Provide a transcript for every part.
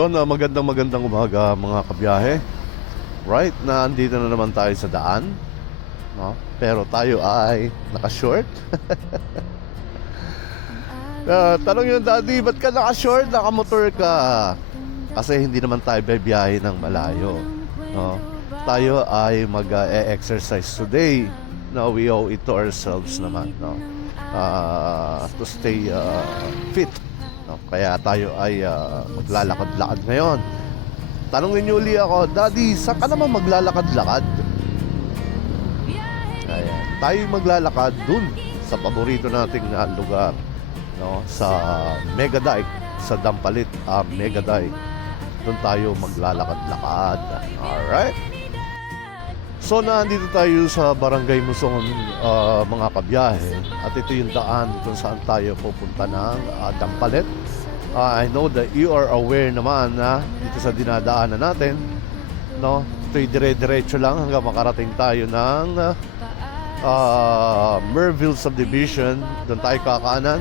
Yon, magandang umaga mga kabiyahe. Right, na andito na naman tayo sa daan, no? Pero tayo ay naka-short. Tanong yung daddy, ba't ka naka-short, naka-motor ka? Kasi hindi naman tayo bibiyahe ng malayo, no? Tayo ay mag-exercise today. No, we owe it to ourselves naman, no? To stay fit, no? Kaya tayo ay maglalakad-lakad ngayon. Tanongin niyo uli ako, Daddy, saan ka naman maglalakad-lakad? Ayan, tayo maglalakad dun sa paborito nating lugar, no? Sa Mega Dike, sa Dampalit, Mega Dike. Doon tayo maglalakad-lakad. Alright? So, nandito tayo sa Barangay Musongon, mga kabiyahe. At ito yung daan kung saan tayo pupunta ng Dampalit. I know that you are aware naman na dito sa dinadaanan natin, no? Ito'y dire-diretso lang hanggang makarating tayo ng Merville Subdivision. Doon tayo kakanan,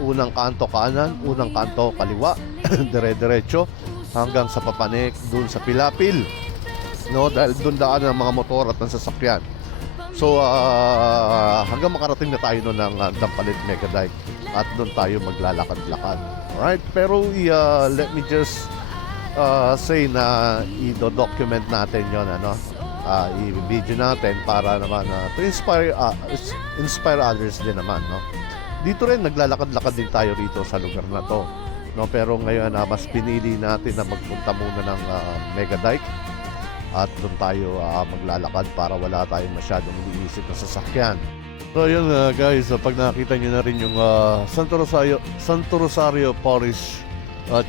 unang kanto kanan, unang kanto kaliwa, dire-diretso hanggang sa Papanek, doon sa Pilapil, no? Dahil doon daan ng mga motor at ng sasakyan. So hanggang makarating na tayo doon ng Dampalit Mega Dike at doon tayo maglalakad-lakad. Alright, pero let me just say na i-document natin yon, ano, i-video natin para naman to inspire others din naman, no. Dito rin naglalakad-lakad din tayo rito sa lugar na to, no, pero ngayon mas pinili natin na magpunta muna ng Mega Dike at doon tayo maglalakad para wala tayong masyadong iniisip na sasakyan. So yun guys, pag nakita nyo na rin yung Santo Rosario Parish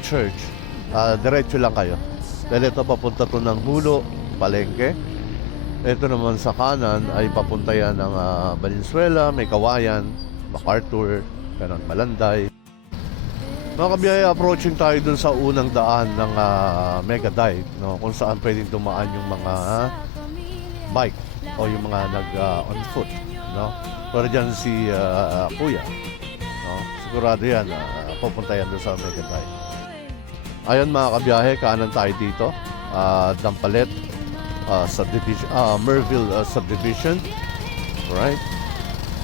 Church, diretso lang kayo. Dahil ito papunta to ng Mulo, Palengke. Ito naman sa kanan ay papunta yan ng Valenzuela, may Kawayan, MacArthur, ganun, Malanday. Mga kabiyahe, approaching tayo dun sa unang daan ng Mega Dike, no, kung saan pwedeng dumaan yung mga bike o yung mga on foot, no. Pero dyan si Kuya, no, sigurado yan, pupunta yan doon sa Mega Dike. Ayun mga kabiyahe, kanan tayo dito, Dampalit Subdivision, Merville Subdivision. Right?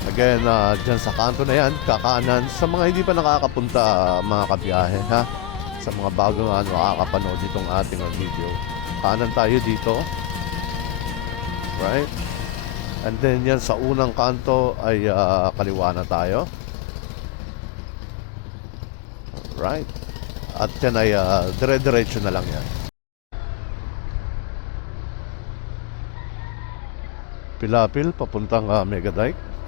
Again, dyan sa kanto na yan, kakanan. Sa mga hindi pa nakakapunta, mga kabiyahe, ha, sa mga bagong makakapanood itong ating video, kanan tayo dito. Right? And then yan sa unang kanto ay kaliwa na tayo. Right? At yan ay dire-diretso na lang yan. Pilapil, papuntang Mega Dike.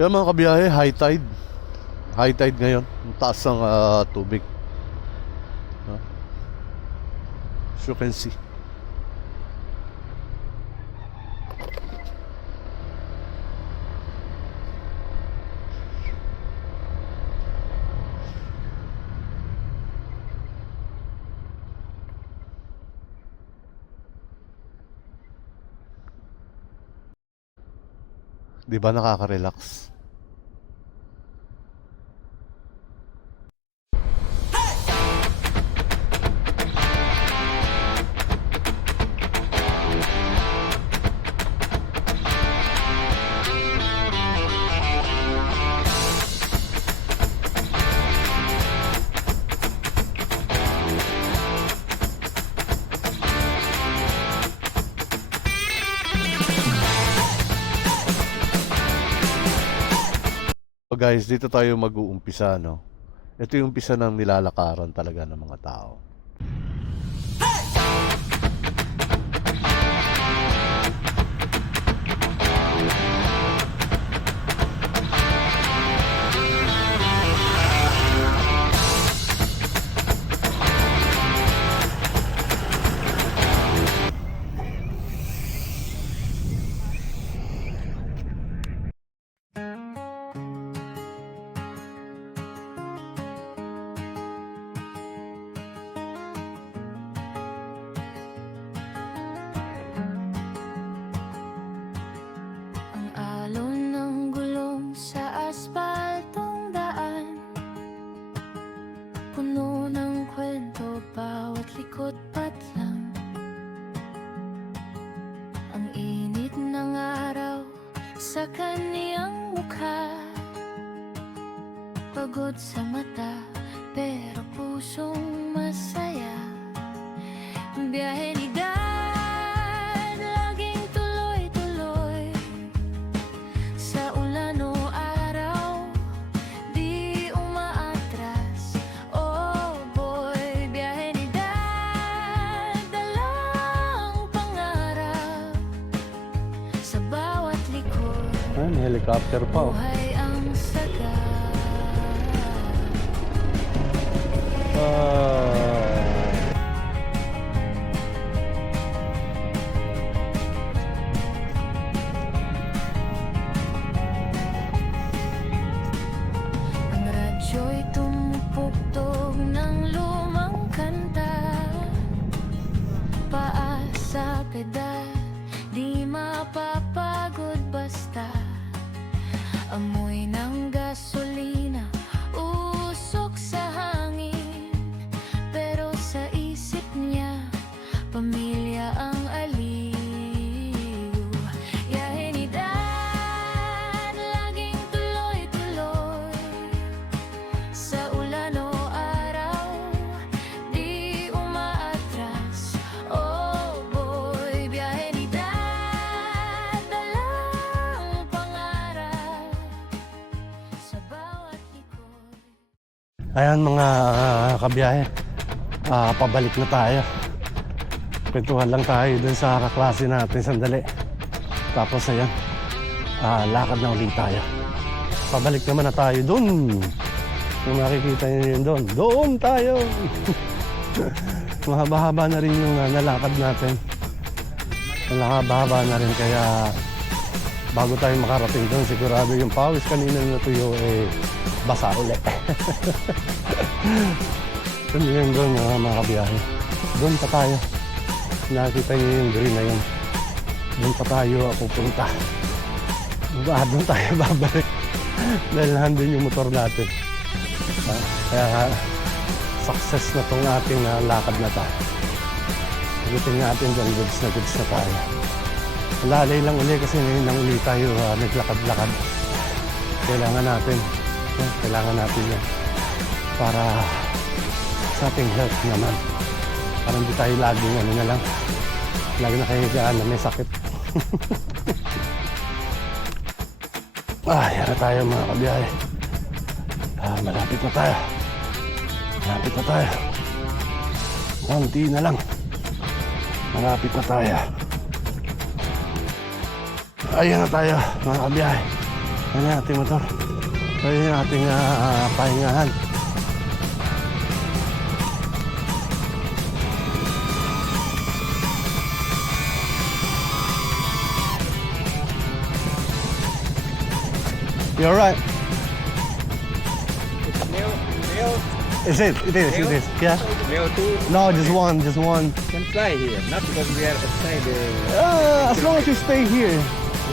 Kaya mga kabiyahe, high tide. High tide ngayon. Ang taas ng tubig. As you can see. Di ba nakaka-relax? So guys, dito tayo mag-uumpisa, no? Ito yung umpisa ng nilalakaran talaga ng mga tao. Sa kaniyang mukha, pagod sa mata, pero pusong masaya. Biyahe ni Dad, laging tuloy-tuloy. Sa ulan o araw, di umaatras. Oh boy, biyahe ni Dad, dalang pangarap sa bawat likod. May helicopter pa, oh. Buhay ang sagad. Ang radyo'y tumupugtog ng lumang kanta. Paa sa pedal, di mapapagod basta. Amoy ng gasolina, usok sa hangin. Pero sa isip niya, pamilya ang aliw. Yahe ni Dad, laging tuloy-tuloy. Sa ulan o araw, di umaatras. Oh boy, biyahe ni Dad, dalang pangarap sa bawat likod. Ayan mga kabiyahe, pabalik na tayo. Kwentuhan lang tayo dun sa kaklase natin sandali. Tapos ayan, lakad na ulit tayo. Pabalik naman na tayo dun. Kung nakikita nyo yun dun, doon tayo. Mahaba-haba na rin yung nalakad natin. Mahaba-haba na rin, kaya bago tayo makarating dun, sigurado yung pawis kanina na tuyo basa ulit. Doon yun doon mga kabiyahe. Doon pa tayo. Nakita niyo yung green na yun. Doon pa tayo pupunta. Doon tayo babalik. Dahil nandun yung motor natin. Kaya success na tong ating lakad na tayo. Sagutin natin doon, goods na tayo. Lalay lang uli kasi ngayon lang uli tayo naglakad-lakad. Kailangan natin yan para sa ating health naman, para hindi tayo laging lagi na kahigaan na may sakit. Yan na tayo mga kabiyahe. Malapit na tayo, konti na lang, malapit na tayo. Ayan na tayo mga kabiyahe. Yan yung ating motor. Yan yung ating pahingahan. You're right. Is it? It is. It is. Yeah. Leo too No, just one. Just one. can fly here, not because we are outside the. As long as you stay here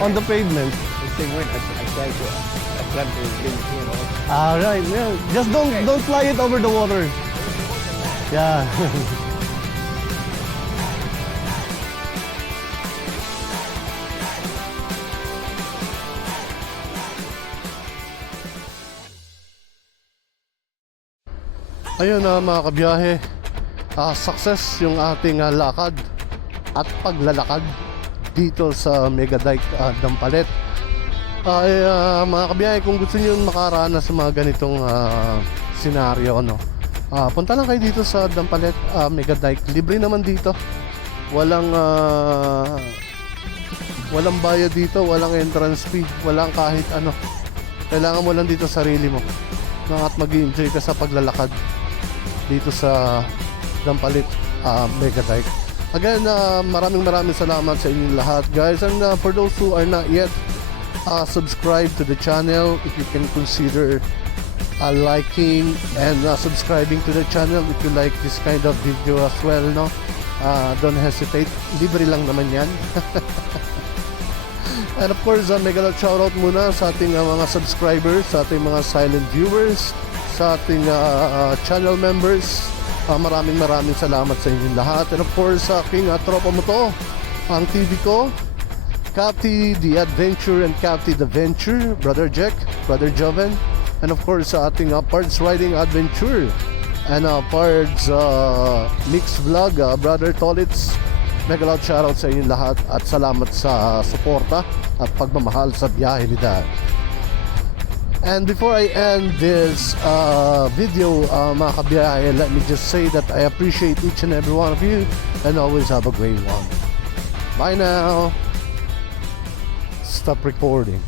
on the pavement. The same way I try to, I plan to bring here also. Right. Yeah. Just don't fly it over the water. Yeah. Ayun na mga kabiyahe, success yung ating lakad at paglalakad dito sa Mega Dike Dampalet. Mga kabiyahe, kung gusto niyo makaranas sa mga ganitong senaryo, no? Punta lang kayo dito sa Dampalet Mega Dike. Libre naman dito. Walang bayad dito, walang entrance fee, walang kahit ano. Kailangan mo lang dito sarili mo. At mag-enjoy ka sa paglalakad dito sa Dampalit Mega Dike. Again, maraming salamat sa inyong lahat, guys. And for those who are not yet subscribed to the channel, if you can consider liking and subscribing to the channel if you like this kind of video as well, no? Don't hesitate. Libre lang naman yan. And of course, mega love shoutout muna sa ating mga subscribers, sa ating mga silent viewers, sa ating channel members. Maraming salamat sa inyong lahat. And of course, sa aking tropa mo to, ang TV ko, Capti The Adventure and Capti The Venture, Brother Jack, Brother Joven. And of course, sa ating Pards Riding Adventure and Pards Mix Vlog, Brother Tolitz. Mega loud shoutout sa inyong lahat at salamat sa suporta at pagmamahal sa biyahe ni Dad. And before I end this video, mga kabiyahe, let me just say that I appreciate each and every one of you and always have a great one. Bye now. Stop recording.